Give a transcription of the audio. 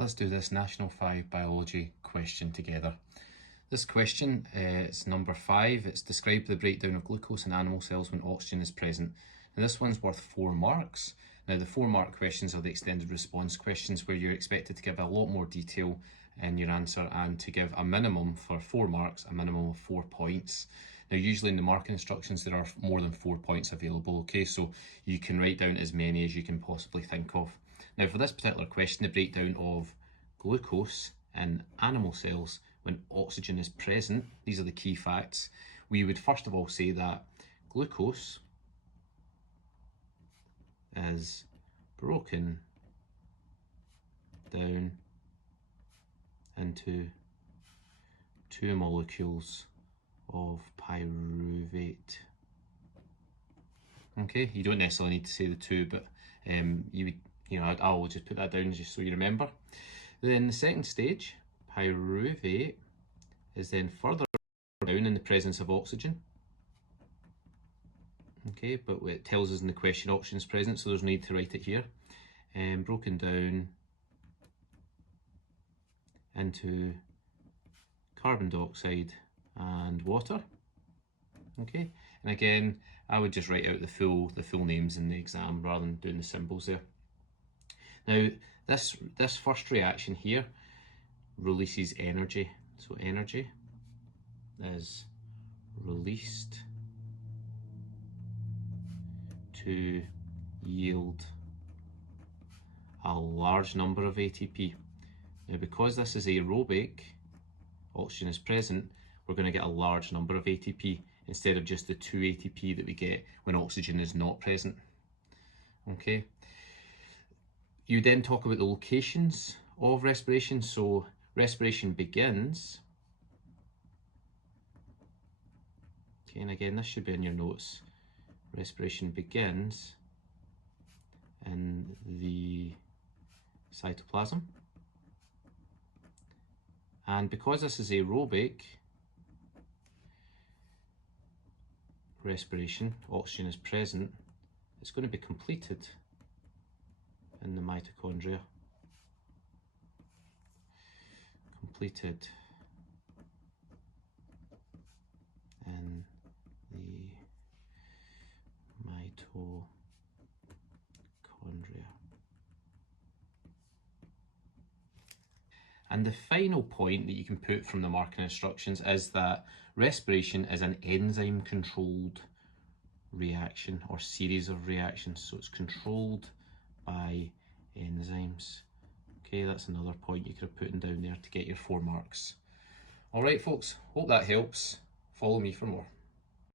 Let's do this National 5 biology question together. This question is number 5. It's describe the breakdown of glucose in animal cells when oxygen is present. Now this one's worth 4 marks. Now the 4 mark questions are the extended response questions where you're expected to give a lot more detail in your answer and to give a minimum for 4 marks, a minimum of 4 points. Now usually in the marking instructions there are more than 4 points available, okay, so you can write down as many as you can possibly think of. Now for this particular question, the breakdown of glucose in animal cells when oxygen is present, these are the key facts. We would first of all say that glucose is broken down into 2 molecules of pyruvate. Okay, you don't necessarily need to say the 2, but I'll just put that down just so you remember. Then the second stage, pyruvate, is then further down in the presence of oxygen. Okay, but it tells us in the question oxygen is present, so there's no need to write it here. Broken down into carbon dioxide and water. Okay, and again, I would just write out the full names in the exam rather than doing the symbols there. Now, this first reaction here releases energy. So energy is released to yield a large number of ATP. Now, because this is aerobic, oxygen is present, we're going to get a large number of ATP instead of just the 2 ATP that we get when oxygen is not present. Okay. You then talk about the locations of respiration. So respiration begins, okay, and again this should be in your notes, respiration begins in the cytoplasm, and because this is aerobic respiration, oxygen is present, it's going to be completed in the mitochondria. Completed in the mitochondria. And the final point that you can put from the marking instructions is that respiration is an enzyme controlled reaction or series of reactions, so it's controlled by enzymes. Okay, that's another point you could have put down there to get your 4 marks. All right, folks, hope that helps. Follow me for more.